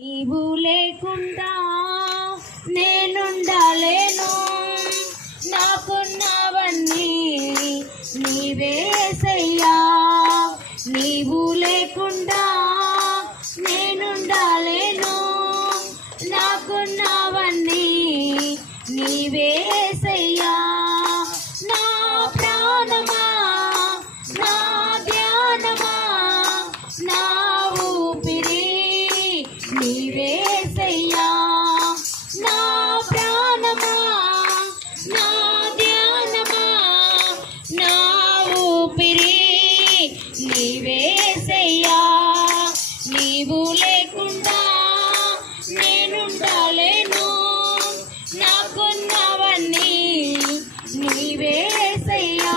నీవు లేకుండా నేనుండలేను, నాకున్నవన్నీ నీవేసయ్యా. నీవు లేకుండా నేనుండలేను, నాకున్నవన్నీ నీవేసయ్యా. నా ప్రాణమా, నా ధ్యానమా, నా ఊపిరి నీవేసయ్యా. నా ప్రాణమా, నా ధ్యానమా, నా ఊపిరి నీవేసయ్యా. నీవు లేకుండా నేనుండలేను, నాకున్నవన్నీ నీవేసయ్యా.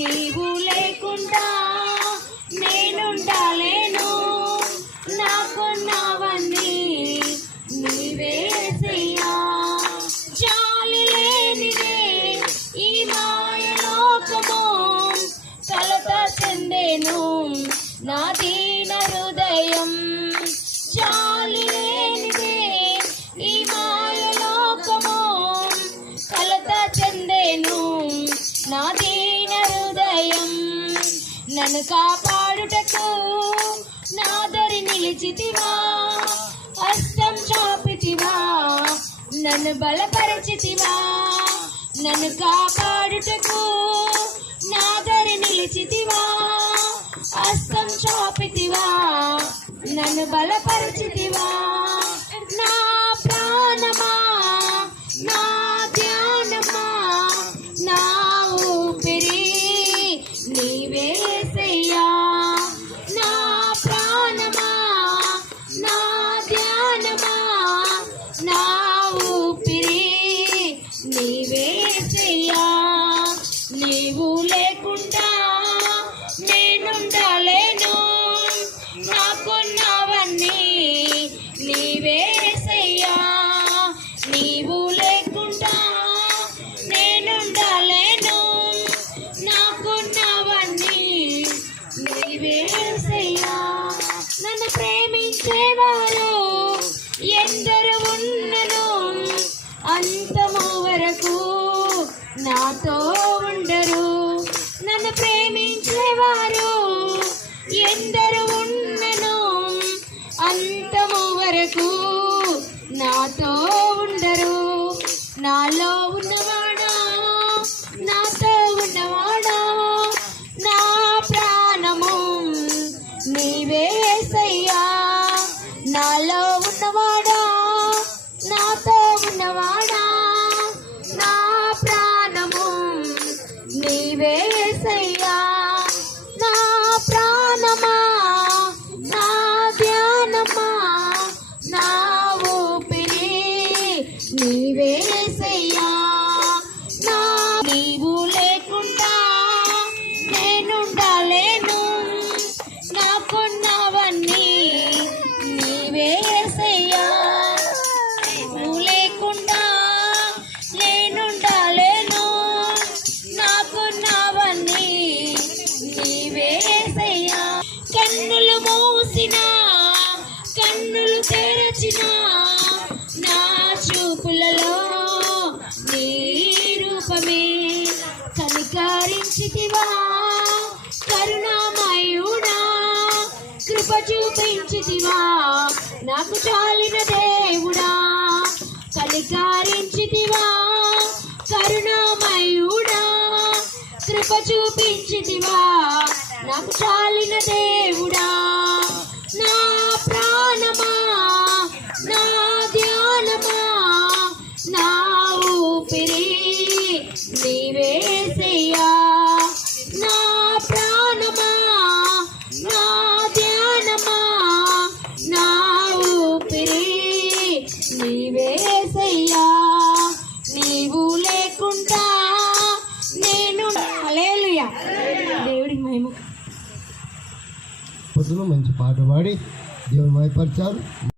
నీవు లేకుండా నేనుండలేను, నాకున్నవన్నీ నీవేసయ్యా. జాలి లేనిదే ఈ మాయలోకము కలత చెందెను నా దీన హృదయం. జాలి లేనిదే ఈ మాయలోకము కలత చెందెను నా దీన హృదయం. నన్ను కాపాడుటకు నాదరి నిలిచితివా, హస్తం చాపితివా, నన్ను బలపరచితివా. నన్ను కాపాడుటకు నాదరి నిలిచితివా, హస్తం చాపితివా, నన్ను బలపరచితివా. నా ప్రాణమా, నా ధ్యానమా, నా ఊపిరి నీవేసయ్యా. నా ప్రాణమా, నా ధ్యానమా, నా ఊపిరి నీవేసయ్యా. నీవు లేకుండా నేనుండలేను, నాకున్నవన్నీ నీవేసయ్యా. నీవు లేకుండా నేనుండలేను, నాకున్నవన్నీ నీవేసయ్యా. నన్ను ప్రేమించేవారు ఎందరు ఉన్నను, అంతము వరకు నాతో ఉండరు. నన్ను ప్రేమించేవారు ఎందరు ఉన్నను, అంతము వరకు నాతో ఉండరు. నాలో ఉన్నవాడా, నాతో ఉన్నవాడా, నా ప్రాణము నీవేసయ్యా. నాలో ఉన్నవాడా, నాతో ఉన్నవాడా, నా ప్రాణము నీవేసయ్యా. నా ప్రాణమా, నా ధ్యానమా, నా ఊపిరి నీవేసయ్యా. నా నీవు లేకుండా నేనుండలేను, నాకున్నవన్నీ నీవేసయ్యా. నీవు లేకుండా నేనుండలేను, నాకున్నవన్నీ నీవేసయ్యా. కన్నులు మూసినా, కన్నులు తెరచినా, నా చూపులలో నీ రూపమే. కనికరించితివా కరుణామయుడా, కృప చూపించితివా నాకు చాలిన దేవుడా. కనికరించితివా కరుణామయుడా, కృప చూపించితివా నాకు చాలిన దేవుడా. నా ప్రాణమా, నా ధ్యానమా, నా ఊపిరి నీవేసయ్యా. నా ప్రాణమా, నా ధ్యానమా, నా ఊపిరి నీవేసయ్యా. నీవు లేకుండా నేను హల్లెలూయా. దేవుడికి మహిమ. పొద్దున మంచి పాట పాడి దేవుని మహిమపరిచారు.